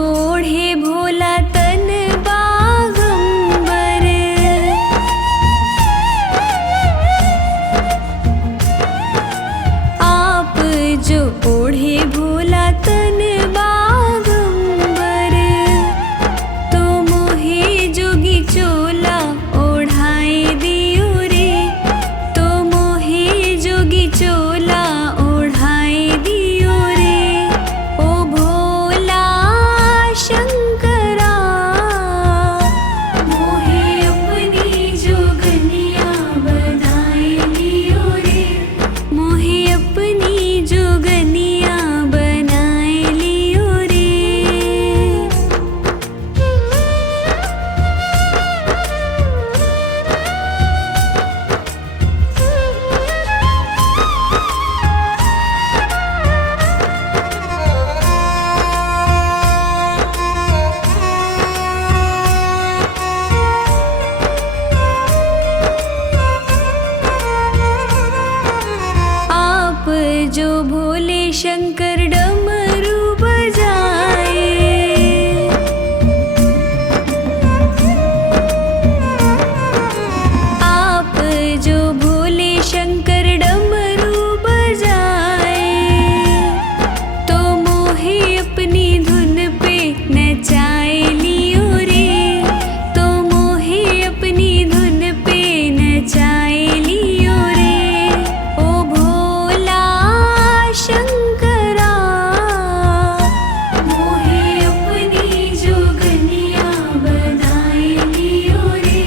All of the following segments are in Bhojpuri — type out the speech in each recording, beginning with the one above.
ओढ़े भोला तन बागंबर। आप जो ओढ़े भोला तन बागंबर, तो मोहे जोगी चोला ओढ़ाए दियो रे, तो मोहे जोगी चोला ओढ़ाए दियो रे। ओ भोला शंकरा, मोहे अपनी जोगनिया बनाए लियो रे, मोहे अपनी जोगनिया बनाए लियो रे। आप जो भोले शंकर डमरू बजाए, आप जो भोले शंकर डमरू बजाए, तो मोहे अपनी धुन पे नचाए लियो रे, तो मोहे अपनी धुन पे नचाए लियो रे। ओ भोला शंकरा, मोहे अपनी जोगनिया बनाए लियो रे,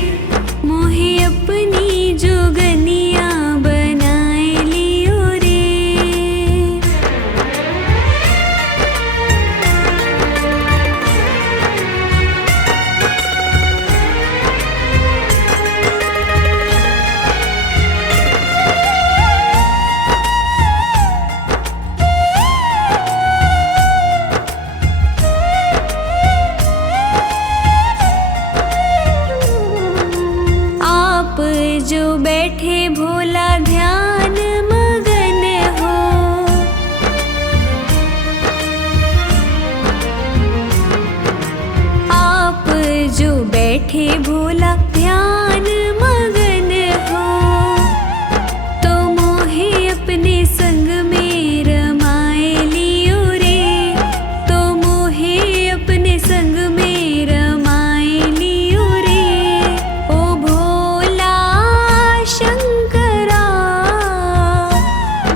मोहे अपनी जोगनिया बनाए लियो रे। आप जो बैठे भोला ध्यान मगन हो, आप जो बैठे भोला ध्यान मगन हो, तो मोहे अपने संग में रमाए लियो रे, तो मोहे अपने संग में रमाए लियो रे। ओ भोला शंकरा,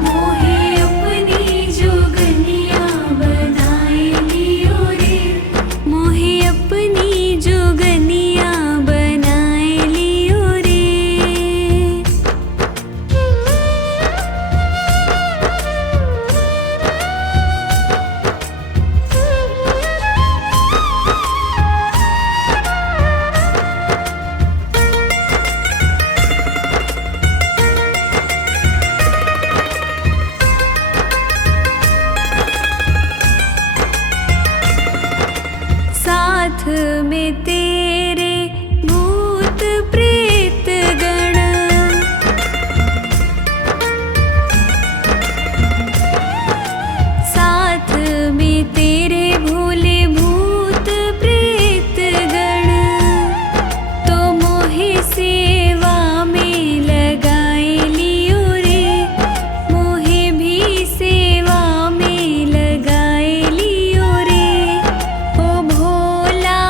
मोहे अपनी जोगनिया बनाए लियो रे, मोहे अपनी जोगनिया बनाए लियो रे। साथ में तेरे भूत प्रेत गण, साथ में तेरे भोले भूत प्रेत गण, तो मोहे सेवा में लगाए लियो रे, मोहे भी सेवा में लगाए लियो रे। ओ भोला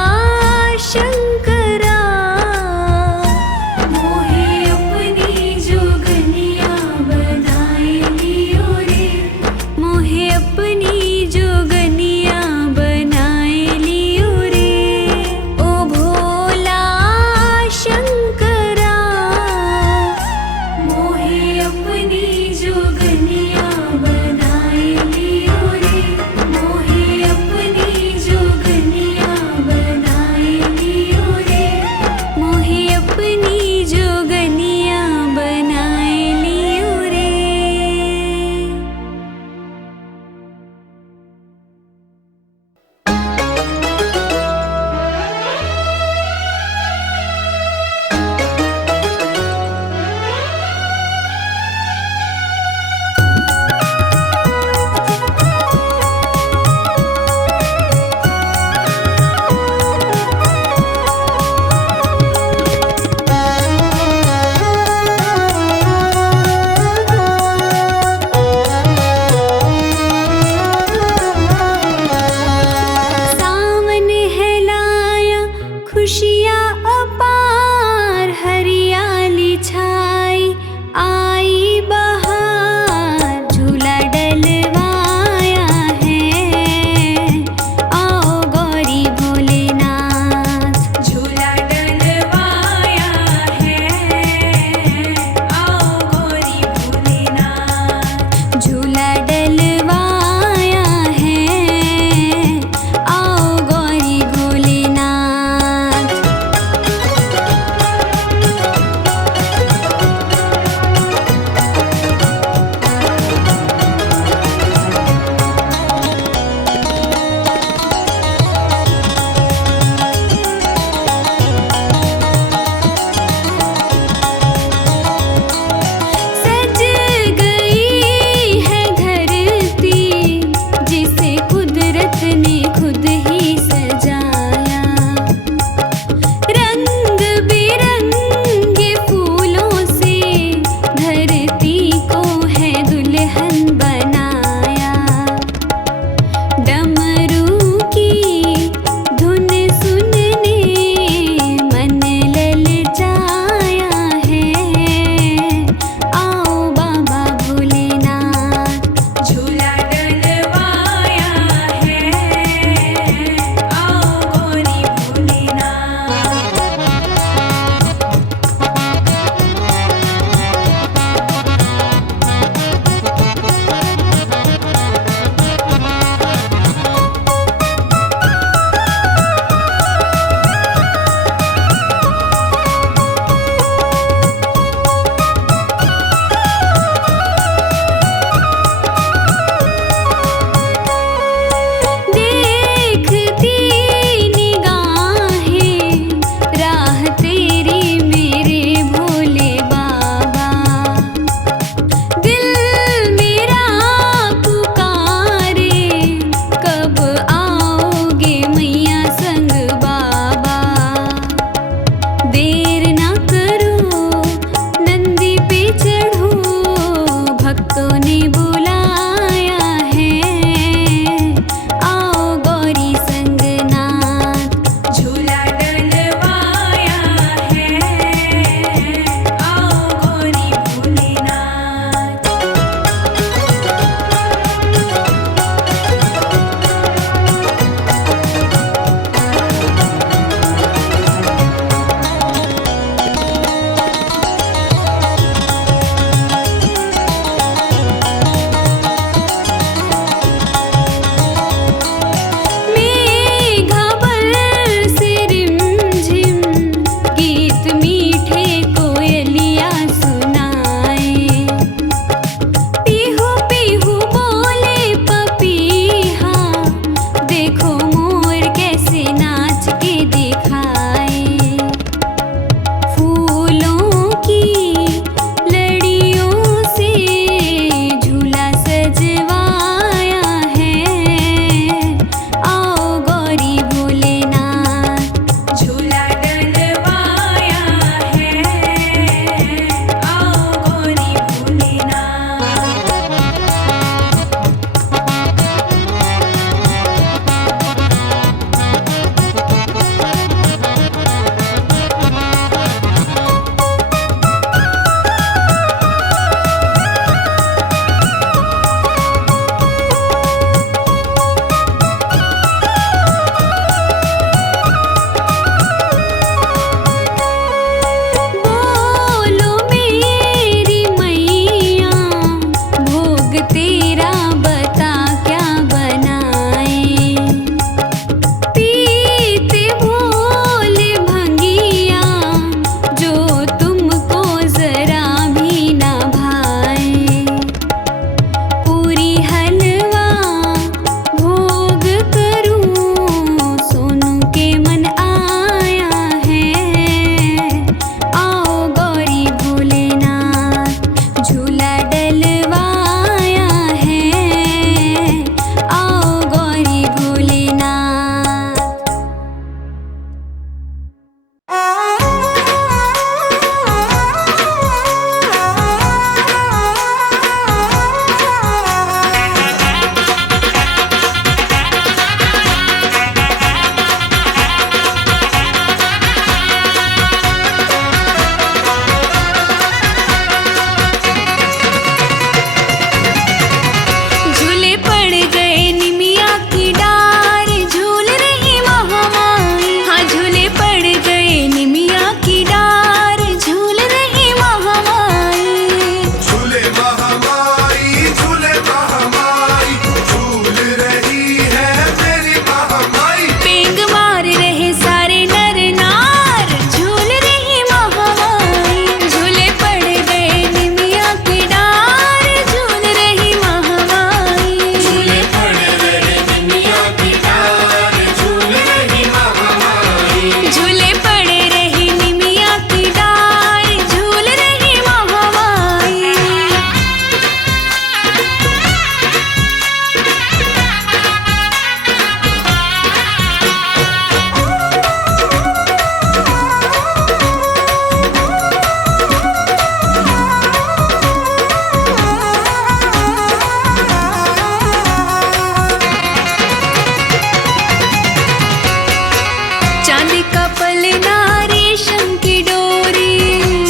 पलना रेशम की डोरी,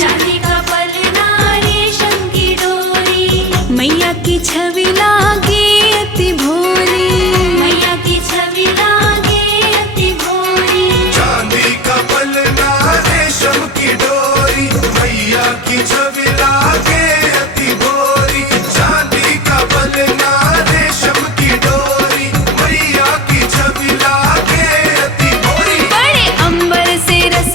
चांदी का पलना रेशम की डोरी। मैया की छवि लागे अति भोरी, मैया की छवि लागे अति भोरी। चांदी का पलना रेशम की डोरी, मैया की छवि लागे अति भोरी। चांदी का पलना रेशम की डोरी, मैया की छवि लागे अति भोरी। बड़े अंबर से रस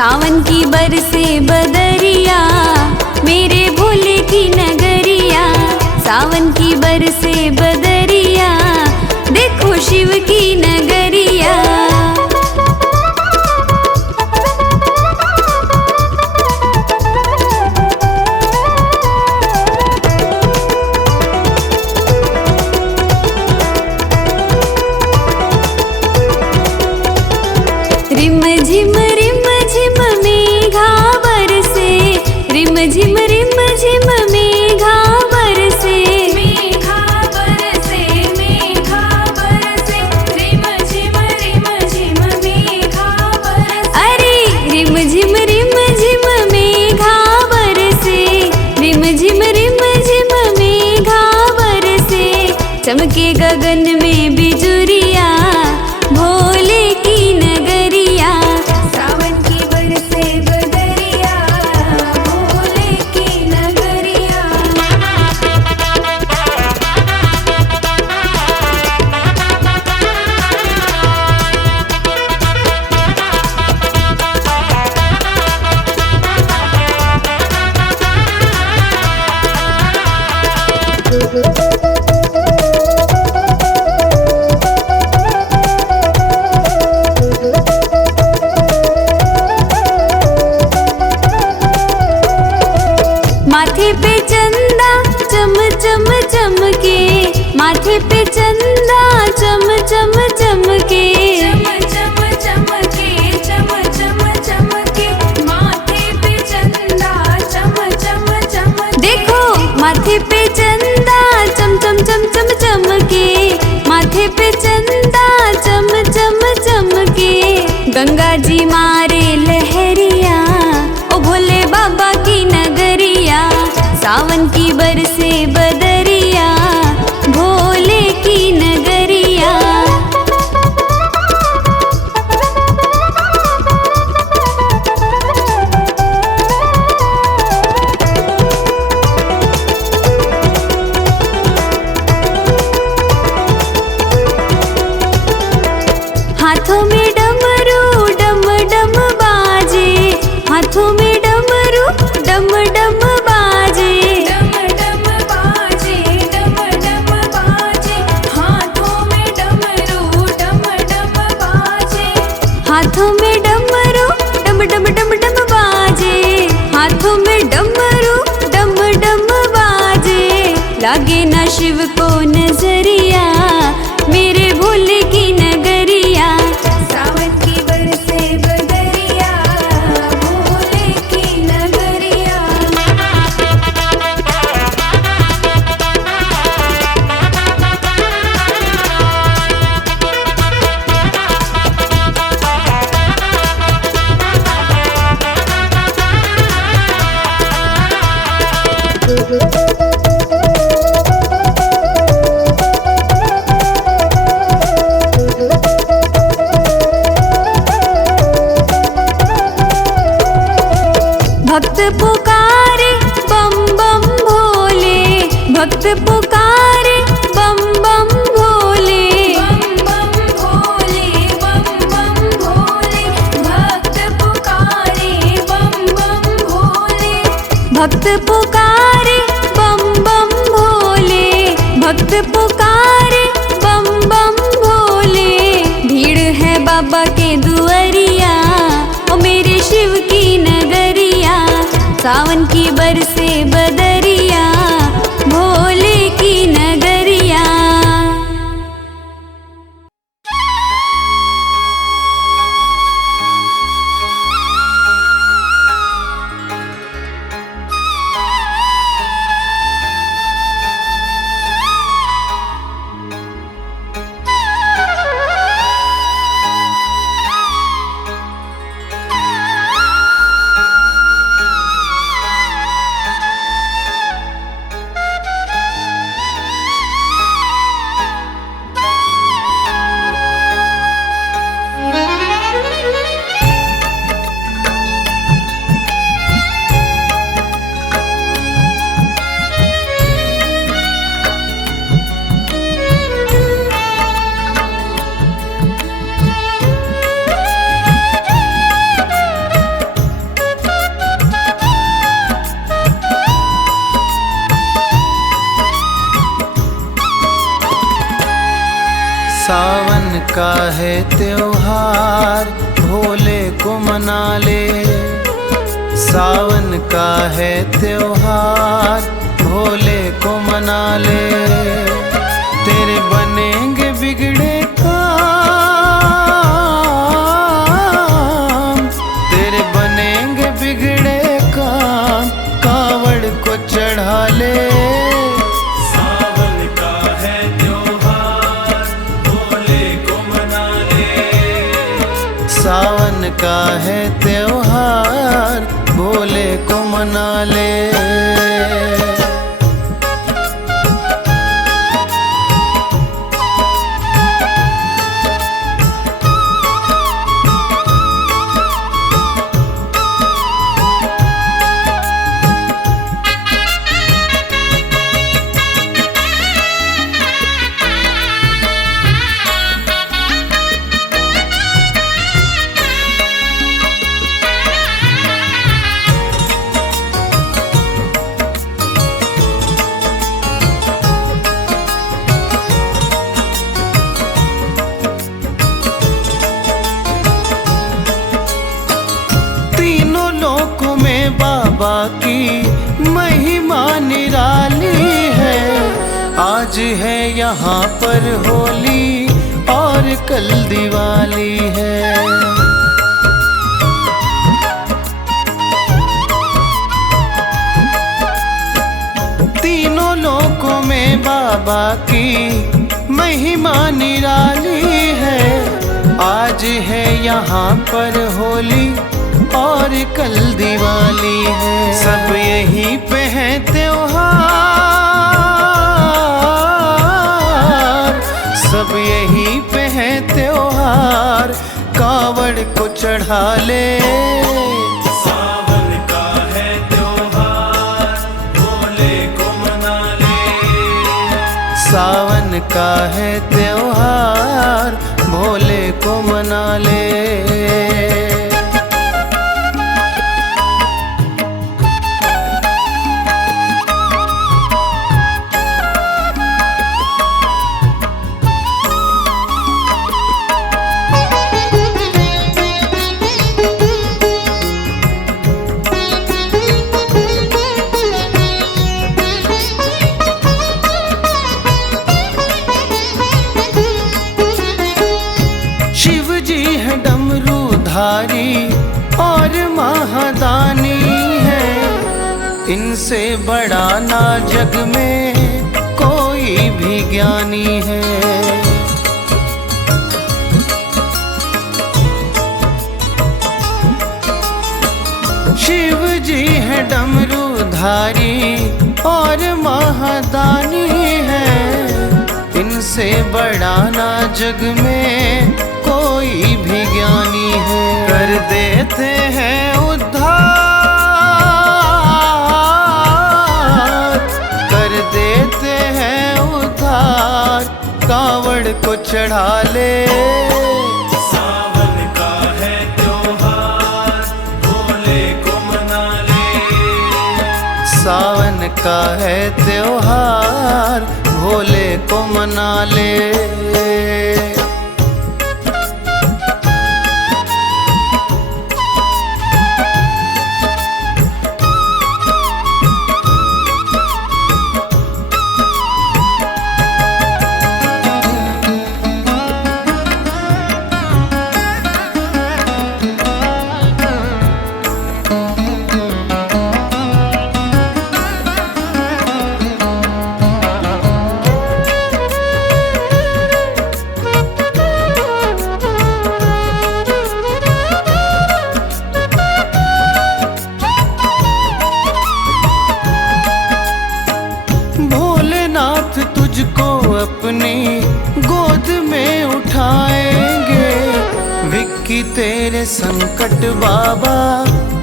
सावन की बरसे बदरिया मेरे भोले की नगरिया। सावन की बरसे बदरिया देखो शिव की नगरिया। रिम झिम मेघा बरसे, रिम झिम मेघा बरसे, मेघा बरसे, मेघा बरसे, रिम झिम मेघा बरसे। अरे रिम झिम मेघा बरसे, रिम झिम मेघा बरसे। चमके गगन में बिजुरिया भोले की नगरिया। सावन की बरसे बदरिया भोले की नगरिया। माथे पे चंदा चम चम चमके, माथे पे चंदा चम चम चमके। चम चम चमके, चम चम चमके, माथे पे चंदा चम चम चमके। देखो माथे पे चंदा चम चम चम चम चमके, माथे पे चंदा चम चम चमके। गंगा जी मारे लहरिया ओ भोले बाबा की नगरिया। सावन की बरसे बदरिया भोले की नगरिया। हाथों में डमरू डम डम बाजे, हाथों में डमरू डम डम बाजे। डम डम बाजे, डम डम बाजे, हाथों में डमरू डम डम बाजे। हाथों में डमरू डम डम डम डम बाजे, हाथों में डमरू डम डम बाजे। लागे ना शिव को नजरिया मेरे भोले की नगरिया। सावन की बरसे बदरिया भोले की नगरिया। भक्त पुकारे बम बम भोले, भक्त पुकारे बम बम भोले। बम बम भोले, बम बम भोले, भक्त पुकारे बम बम भोले। भक्त पुकारे बम बम भोले, भक्त पुकारे बम बम भोले। भीड़ है बाबा के दुआरिया ओ मेरे शिव की नगरिया। सावन की बरसे बदरिया भोले की नगरिया। का है त्योहार, भोले को मना ले। सावन का है त्योहार, भोले को मना ले। तेरे बनेंगे बिगड़े काम, तेरे बनेंगे बिगड़े काम, कावड़ को चढ़ा ले। सावन का है त्योहार, भोले को मना ले। सावन का है त्योहार, भोले को मना ले। बाबा की महिमा निराली है। आज है यहाँ पर होली और कल दिवाली है। तीनों लोकों में बाबा की महिमा निराली है। आज है यहाँ पर होली और कल दिवाली है। सब यहीं पे है त्योहार, सब यहीं पे है त्योहार, कावड़ को चढ़ा ले। सावन का है त्योहार, भोले को मना ले। सावन का है त्योहार, भोले को मना ले। डमरूधारी और महादानी है। इनसे बड़ा ना जग में कोई भी ज्ञानी है। शिव जी है डमरूधारी और महादानी है। इनसे बड़ा ना जग में कोई भी ज्ञानी है। कर देते हैं उद्धार, कर देते हैं उद्धार, कावड़ को चढ़ा ले। सावन का है त्योहार, भोले को मना ले। सावन का है त्योहार, भोले को मना ले। तुझको अपनी गोद में उठाएंगे। विक्की तेरे संकट बाबा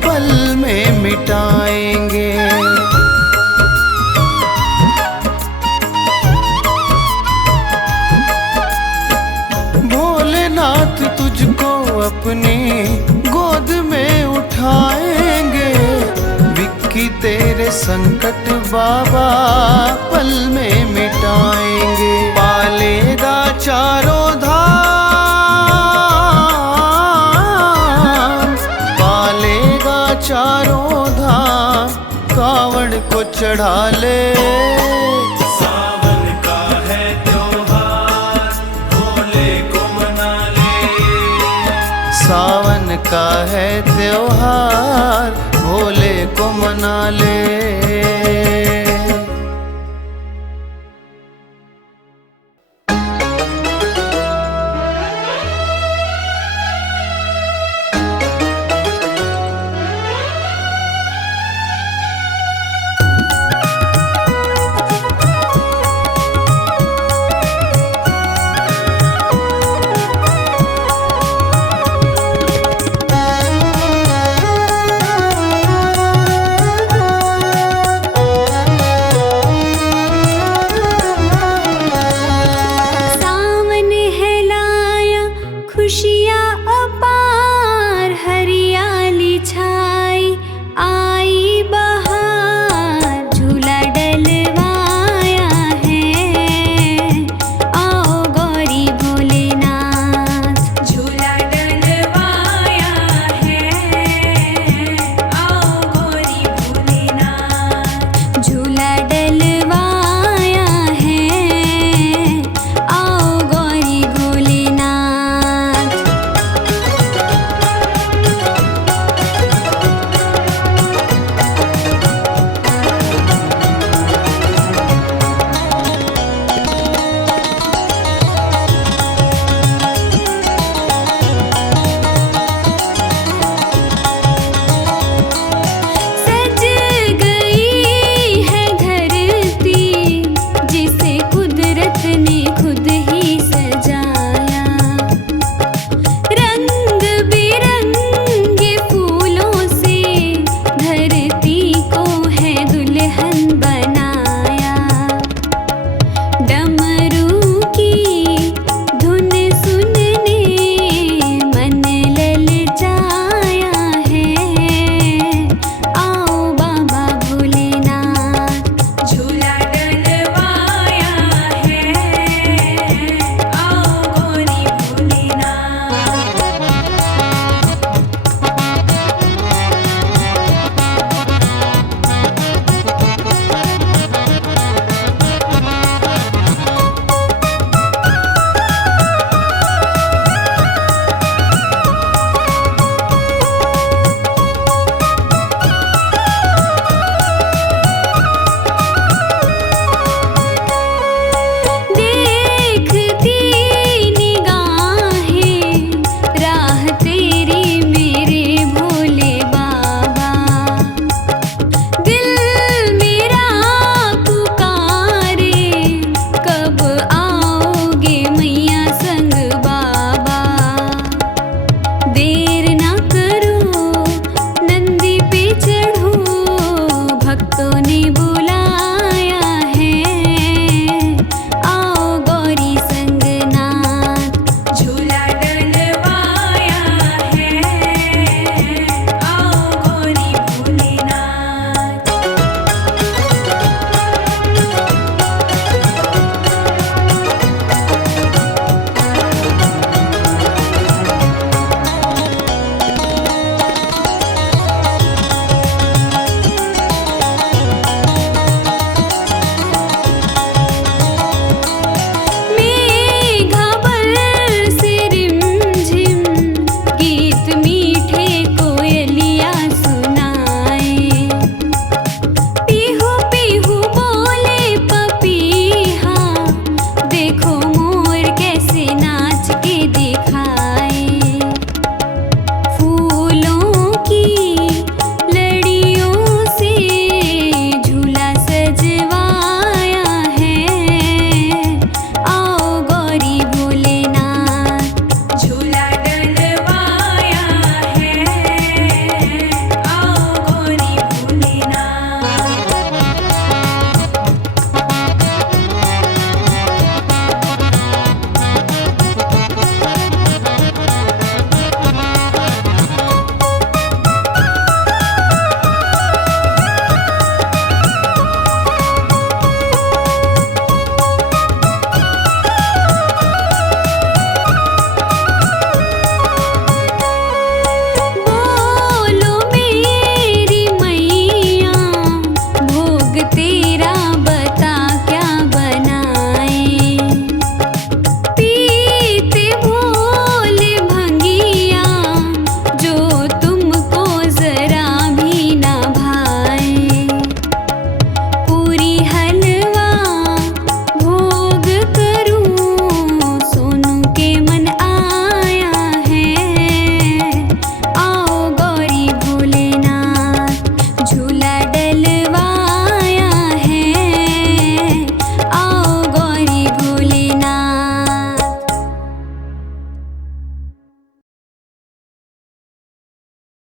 पल में मिटाएंगे। भोलेनाथ तुझको अपनी गोद में उठाएंगे। विक्की तेरे संकट बाबा पल में मिटाएंगे। पालेगा चारों धाम, चढ़ा ले। सावन का है त्योहार, भोले को मना ले। सावन का है त्योहार, भोले को मना ले। सावन है लाया खुशियाँ अपार, हरियाली छाई आई बहार, झूला डलवाया है आओ गौरी भोलेनाथ। झूला डलवाया है आओ गौरी भोलेनाथ। झूला डलवाया है आओ गौरी भोलेनाथ। सज गई है धरती, जिसे कुदरत ने खुद ही सजाया। रंग बिरंगे फूलों से धरती को है दुल्हन बनाया। डमरू की धुन सुनने मन ललचाया है आओ बाबा भोलेनाथ। झूला डलवाया है आओ गौरी भोलेनाथ। देखती निगाहें राह तेरी मेरे भोले बाबा, दिल मेरा पुकारे कब आओगे मैया संग बाबा। दे